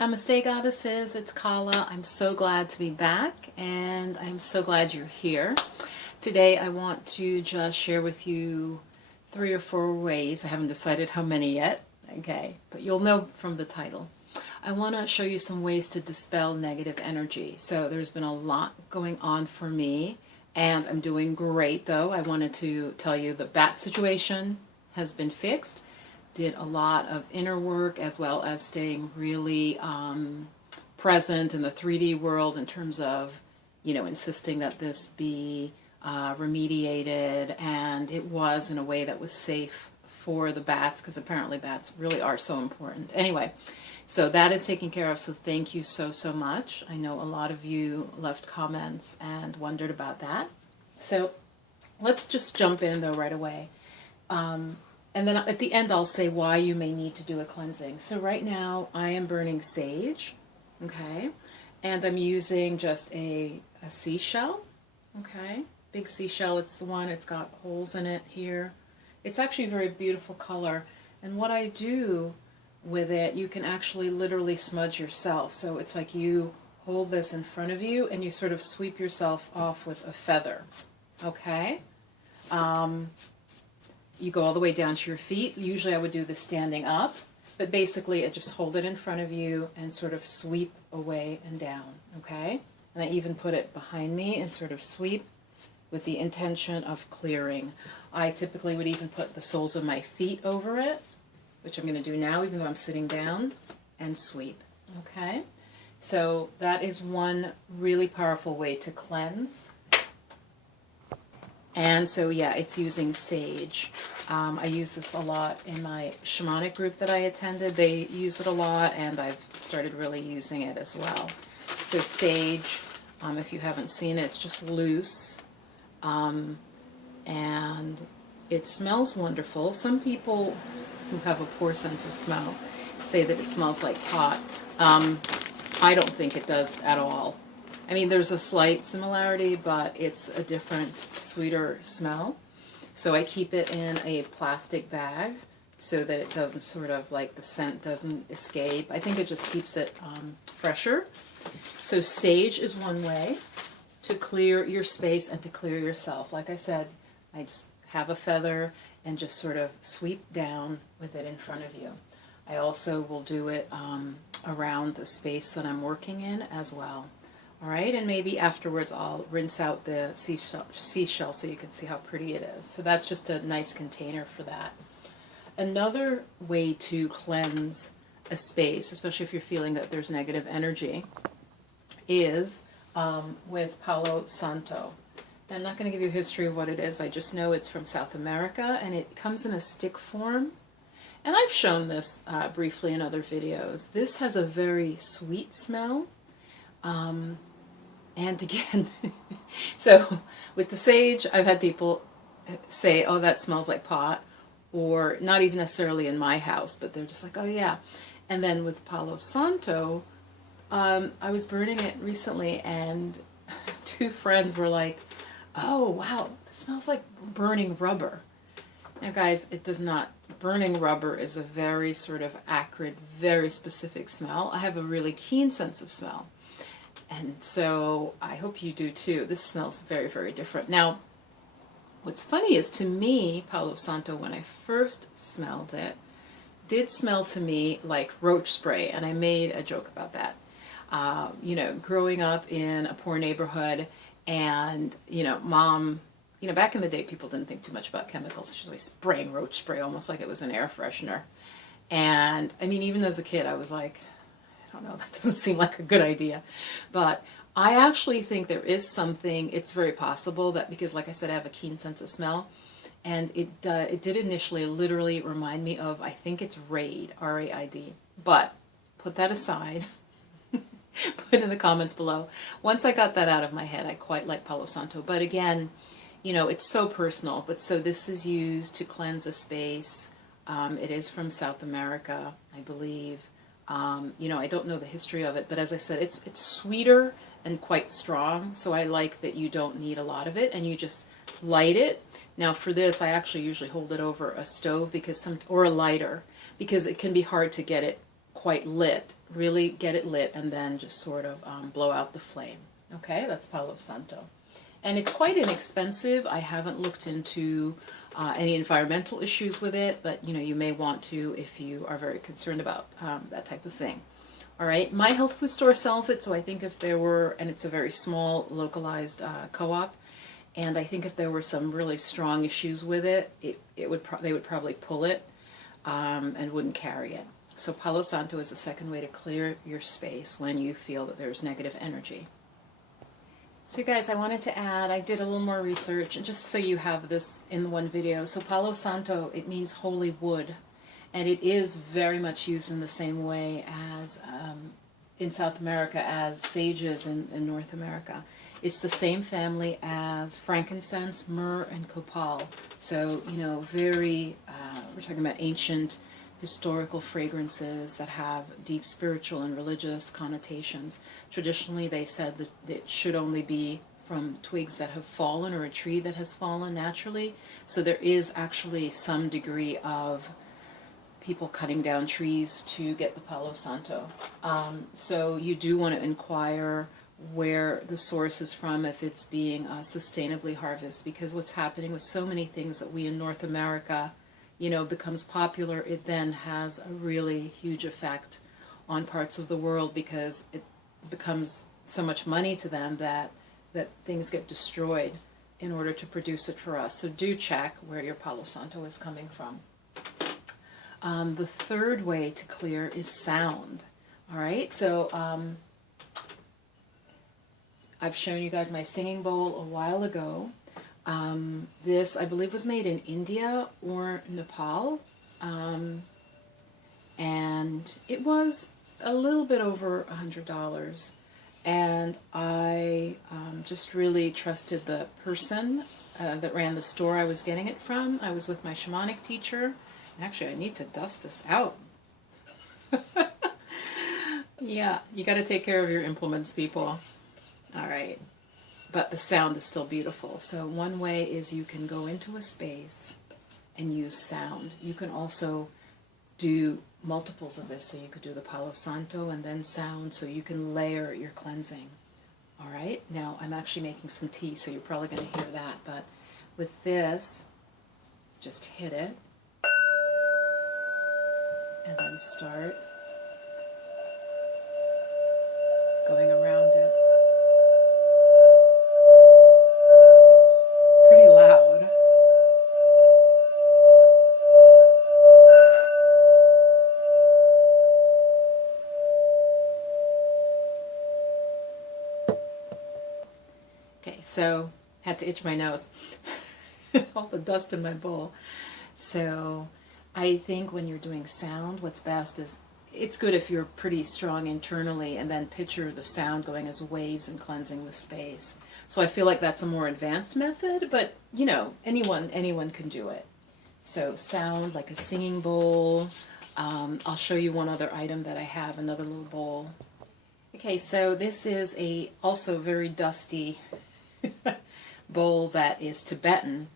Namaste, goddesses. It's Kala. I'm so glad to be back, and I'm so glad you're here. Today I want to just share with you 3 or 4 ways. I haven't decided how many yet, okay, but you'll know from the title. I want to show you some ways to dispel negative energy. So there's been a lot going on for me, and I'm doing great though. I wanted to tell you the bat situation has been fixed. Did a lot of inner work as well as staying really present in the 3D world in terms of, insisting that this be remediated, and it was in a way that was safe for the bats, because apparently bats really are so important. Anyway, so that is taken care of, so thank you so much. I know a lot of you left comments and wondered about that. So let's just jump in though right away. And then at the end, I'll say why you may need to do a cleansing. So right now, I am burning sage, okay? And I'm using just a seashell, okay? Big seashell, it's the one, it's got holes in it here. It's actually a very beautiful color. And what I do with it, you can actually literally smudge yourself. So it's like you hold this in front of you and you sort of sweep yourself off with a feather, okay? You go all the way down to your feet. Usually I would do this standing up, but basically I just hold it in front of you and sort of sweep away and down, okay? And I even put it behind me and sort of sweep with the intention of clearing. I typically would even put the soles of my feet over it, which I'm going to do now even though I'm sitting down, and sweep, okay? So that is one really powerful way to cleanse. And so, yeah, it's using sage. I use this a lot in my shamanic group that I attended. They use it a lot, and I've started really using it as well. So sage, if you haven't seen it, it's just loose, and it smells wonderful. Some people who have a poor sense of smell say that it smells like pot. I don't think it does at all. I mean, there's a slight similarity, but it's a different, sweeter smell. So I keep it in a plastic bag so that it doesn't sort of, like, the scent doesn't escape. I think it just keeps it fresher. So sage is one way to clear your space and to clear yourself. Like I said, I just have a feather and just sort of sweep down with it in front of you. I also will do it around the space that I'm working in as well. All right, and maybe afterwards I'll rinse out the seashell so you can see how pretty it is. So that's just a nice container for that. Another way to cleanse a space, especially if you're feeling that there's negative energy, is with Palo Santo. Now, I'm not going to give you a history of what it is. I just know it's from South America, and it comes in a stick form. And I've shown this briefly in other videos. This has a very sweet smell. And again, so with the sage, I've had people say, oh, that smells like pot, or not even necessarily in my house, but they're just like, oh yeah. And then with Palo Santo, I was burning it recently, and 2 friends were like, oh wow, it smells like burning rubber. Now guys, it does not. Burning rubber is a very sort of acrid, very specific smell. I have a really keen sense of smell. And so I hope you do too. This smells very different. Now, what's funny is, to me, Palo Santo, when I first smelled it, did smell to me like roach spray. And I made a joke about that. Growing up in a poor neighborhood, and, mom, back in the day, people didn't think too much about chemicals. She was always spraying roach spray almost like it was an air freshener. And I mean, even as a kid, I was like, I don't know, that doesn't seem like a good idea. But I actually think there is something, it's very possible that, because like I said, I have a keen sense of smell, and it did initially literally remind me of, I think it's Raid, R-A-I-D. But put that aside, put in the comments below. Once I got that out of my head, I quite like Palo Santo. But again, it's so personal. But so this is used to cleanse a space. It is from South America, I believe. I don't know the history of it, but as I said, it's sweeter and quite strong, so I like that you don't need a lot of it, and you just light it. Now for this, I actually usually hold it over a stove or a lighter, because it can be hard to get it quite lit. Really get it lit and then just sort of blow out the flame. Okay, that's Palo Santo. And it's quite inexpensive. I haven't looked into any environmental issues with it, but you may want to if you are very concerned about that type of thing. All right, my health food store sells it, so I think if there were, and it's a very small localized co-op, and I think if there were some really strong issues with it, they would probably pull it and wouldn't carry it. So Palo Santo is the second way to clear your space when you feel that there's negative energy. So guys, I wanted to add, I did a little more research, and just so you have this in one video. So Palo Santo, it means holy wood, and it is very much used in the same way as in South America as sage is in North America. It's the same family as frankincense, myrrh, and copal. So, very, we're talking about ancient historical fragrances that have deep spiritual and religious connotations. Traditionally, they said that it should only be from twigs that have fallen or a tree that has fallen naturally. So there is actually some degree of people cutting down trees to get the Palo Santo. So you do want to inquire where the source is from, if it's being sustainably harvested, because what's happening with so many things that we in North America, becomes popular, it then has a really huge effect on parts of the world because it becomes so much money to them that things get destroyed in order to produce it for us. So do check where your Palo Santo is coming from. The third way to clear is sound. All right, so I've shown you guys my singing bowl a while ago. This, I believe, was made in India or Nepal, and it was a little bit over $100. And I just really trusted the person that ran the store I was getting it from. I was with my shamanic teacher. Actually, I need to dust this out. Yeah, you got to take care of your implements, people. All right. But the sound is still beautiful. So one way is you can go into a space and use sound. You can also do multiples of this. So you could do the Palo Santo and then sound, so you can layer your cleansing. All right. Now I'm actually making some tea, so you're probably going to hear that. But with this, just hit it. And then start going around it. It's pretty loud. Okay, so had to itch my nose. All the dust in my bowl. So I think when you're doing sound, what's best is, it's good if you're pretty strong internally and then picture the sound going as waves and cleansing the space. So I feel like that's a more advanced method, but anyone can do it. So sound, like a singing bowl. I'll show you one other item that I have, another little bowl. Okay, so this is a also very dusty bowl that is Tibetan.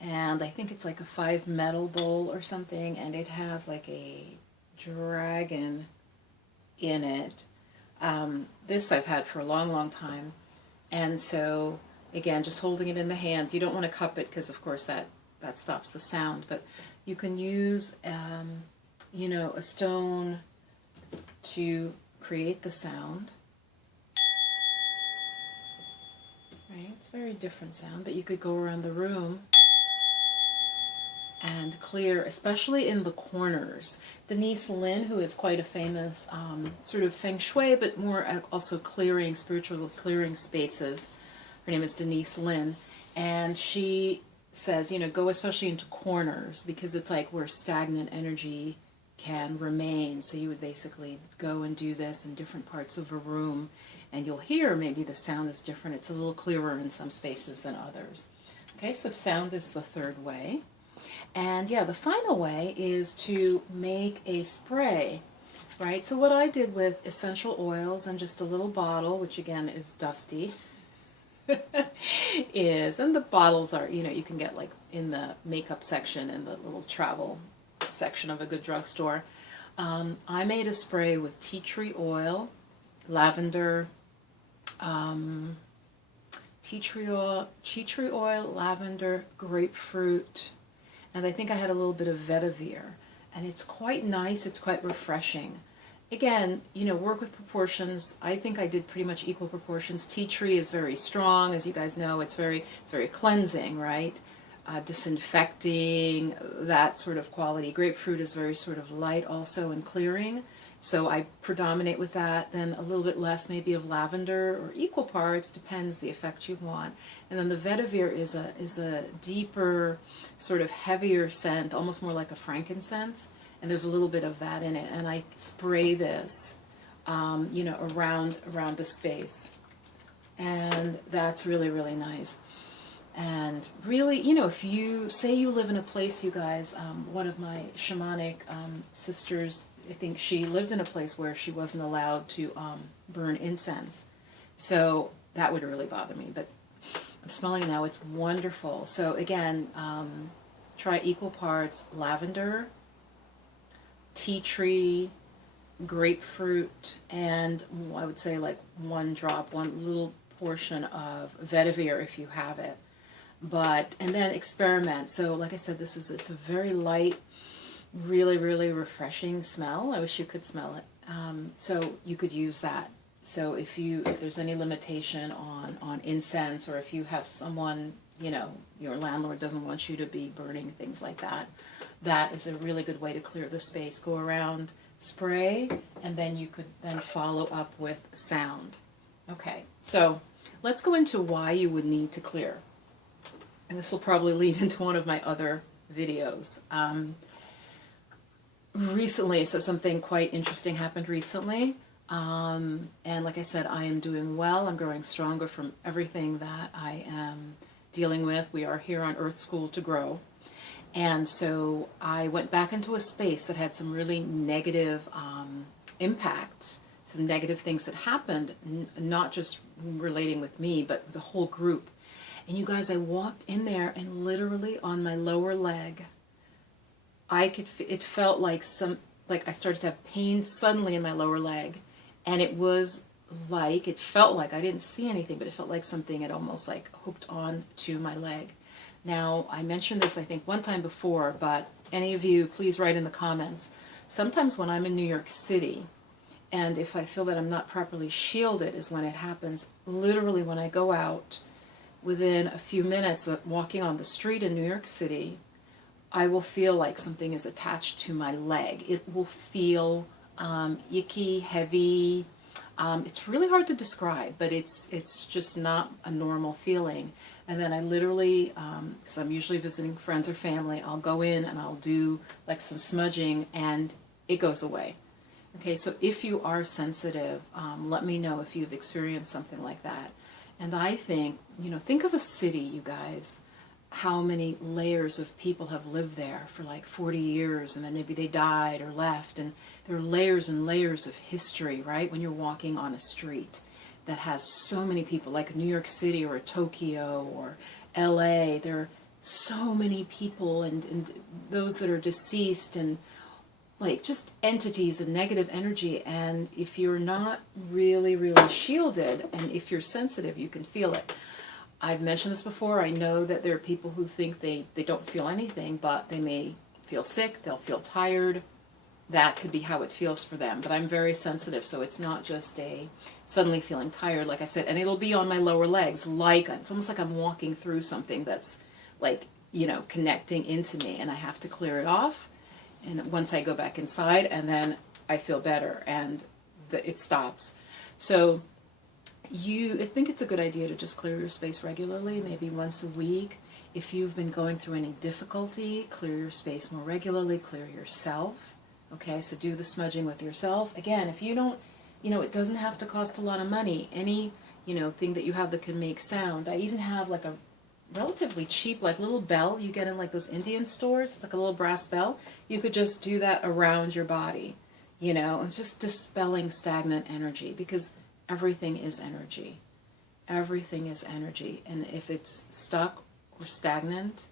And I think it's like a 5 metal bowl or something, and it has like a dragon in it. This I've had for a long, long time. And so, again, just holding it in the hand. You don't want to cup it because, of course, that stops the sound. But you can use, a stone to create the sound. Right? It's a very different sound, but you could go around the room and clear, especially in the corners. Denise Lin, who is quite a famous sort of feng shui, but more also clearing, spiritual clearing spaces. Her name is Denise Lin, and she says, go especially into corners, because it's like where stagnant energy can remain. So you would basically go and do this in different parts of a room, and you'll hear maybe the sound is different. It's a little clearer in some spaces than others. Okay, so sound is the third way. And yeah, the final way is to make a spray, right? So what I did with essential oils and just a little bottle, which again is dusty, and the bottles are, you can get like in the makeup section in the little travel section of a good drugstore. I made a spray with tea tree oil, lavender, tea tree oil, lavender, grapefruit, and I think I had a little bit of vetiver. And it's quite nice, it's quite refreshing. Again, you know, work with proportions. I think I did pretty much equal proportions. Tea tree is very strong, as you guys know. It's very cleansing, right? Disinfecting, that sort of quality. Grapefruit is very sort of light also and clearing. So I predominate with that, then a little bit less maybe of lavender, or equal parts, depends the effect you want. And then the vetiver is a deeper, sort of heavier scent, almost more like a frankincense, and there's a little bit of that in it. And I spray this, you know, around the space, and that's really, really nice. And really, you know, if you say you live in a place, you guys, one of my shamanic sisters, I think she lived in a place where she wasn't allowed to burn incense. So that would really bother me. But I'm smelling now, it's wonderful. So again, try equal parts lavender, tea tree, grapefruit, and I would say like one little portion of vetiver if you have it. And then experiment. So like I said, it's a very light, really, really refreshing smell. I wish you could smell it. So you could use that. So if there's any limitation on incense, or if you have someone, you know, your landlord doesn't want you to be burning things like that, that is a really good way to clear the space. Go around, spray, and then you could then follow up with sound. Okay, so let's go into why you would need to clear. And this will probably lead into one of my other videos. Recently, so something quite interesting happened recently. And like I said, I am doing well. I'm growing stronger from everything that I am dealing with. We are here on Earth School to grow. And so I went back into a space that had some really negative impact, some negative things that happened, not just relating with me, but the whole group. And you guys, I walked in there, and literally on my lower leg, it felt like I started to have pain suddenly in my lower leg. And it felt like, I didn't see anything, but it felt like something had almost like hooked on to my leg. Now, I mentioned this, I think, one time before, but any of you, please write in the comments. Sometimes when I'm in New York City, and if I feel that I'm not properly shielded is when it happens. Literally, when I go out, within a few minutes of walking on the street in New York City, I will feel like something is attached to my leg. It will feel icky, heavy. It's really hard to describe, but it's just not a normal feeling. And then I literally, because I'm usually visiting friends or family, I'll go in and I'll do like some smudging, and it goes away. Okay, so if you are sensitive, let me know if you've experienced something like that. And I think, you know, think of a city, you guys, how many layers of people have lived there for like 40 years, and then maybe they died or left, and there are layers and layers of history, right? When you're walking on a street that has so many people, like New York City or Tokyo or LA, there are so many people, and those that are deceased, and like just entities and negative energy. And if you're not really, really shielded, and if you're sensitive, you can feel it. I've mentioned this before. I know that there are people who think they don't feel anything, but they may feel sick, they'll feel tired. That could be how it feels for them. But I'm very sensitive, so it's not just a suddenly feeling tired, like I said, and it'll be on my lower legs, like it's almost like I'm walking through something that's like, you know, connecting into me, and I have to clear it off. And once I go back inside, and then I feel better, and it stops. So I think it's a good idea to just clear your space regularly, maybe once a week. If you've been going through any difficulty, clear your space more regularly, clear yourself. Okay, so do the smudging with yourself. Again, if you don't, you know, it doesn't have to cost a lot of money. Any, you know, thing that you have that can make sound. I even have like a relatively cheap, like little bell you get in like those Indian stores. It's like a little brass bell. You could just do that around your body, you know, it's just dispelling stagnant energy, because everything is energy. Everything is energy. And if it's stuck or stagnant,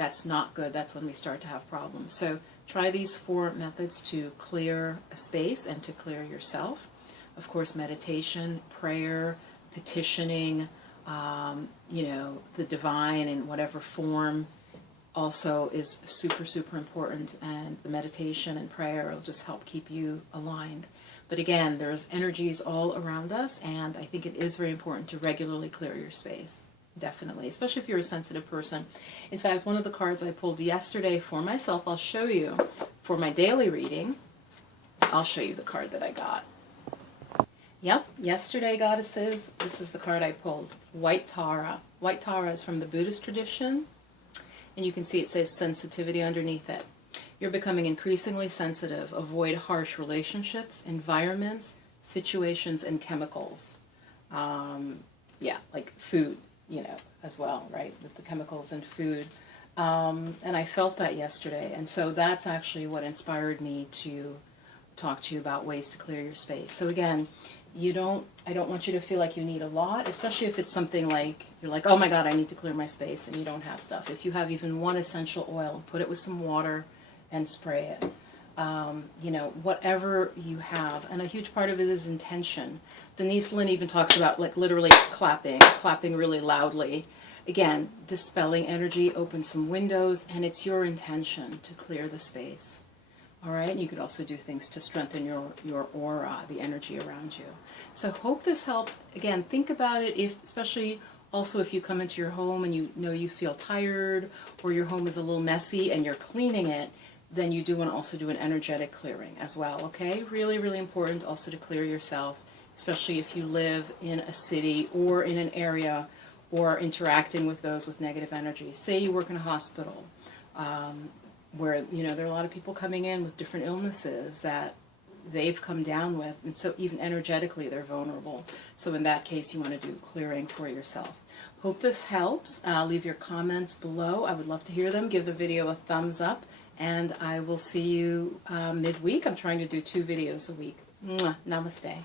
that's not good. That's when we start to have problems. So try these 4 methods to clear a space and to clear yourself. Of course, meditation, prayer, petitioning, you know, the divine in whatever form also is super, super important. And the meditation and prayer will just help keep you aligned. But again, there's energies all around us, and I think it is very important to regularly clear your space. Definitely, especially if you're a sensitive person. In fact, one of the cards I pulled yesterday for myself, I'll show you, for my daily reading, I'll show you the card that I got. Yep, yesterday, goddesses, this is the card I pulled, White Tara. White Tara is from the Buddhist tradition, and you can see it says sensitivity underneath it. You're becoming increasingly sensitive. Avoid harsh relationships, environments, situations, and chemicals. Yeah, like food, you know, as well, right? With the chemicals in food. And I felt that yesterday. And so that's actually what inspired me to talk to you about ways to clear your space. So again, I don't want you to feel like you need a lot, especially if it's something like, you're like, oh my God, I need to clear my space, and you don't have stuff. If you have even one essential oil, put it with some water and spray it. You know, whatever you have. And a huge part of it is intention. Denise Lynn even talks about like literally clapping really loudly. Again, dispelling energy, open some windows, and it's your intention to clear the space. All right, and you could also do things to strengthen your aura, the energy around you. So hope this helps. Again, think about it, especially also if you come into your home and you know you feel tired, or your home is a little messy and you're cleaning it, then you do want to also do an energetic clearing as well, okay? Really, really important also to clear yourself, especially if you live in a city or in an area or interacting with those with negative energy. Say you work in a hospital, where, you know, there are a lot of people coming in with different illnesses that they've come down with, and so even energetically they're vulnerable. So in that case, you want to do clearing for yourself. Hope this helps. Leave your comments below. I would love to hear them. Give the video a thumbs up, and I will see you midweek. I'm trying to do 2 videos a week. Mwah. Namaste.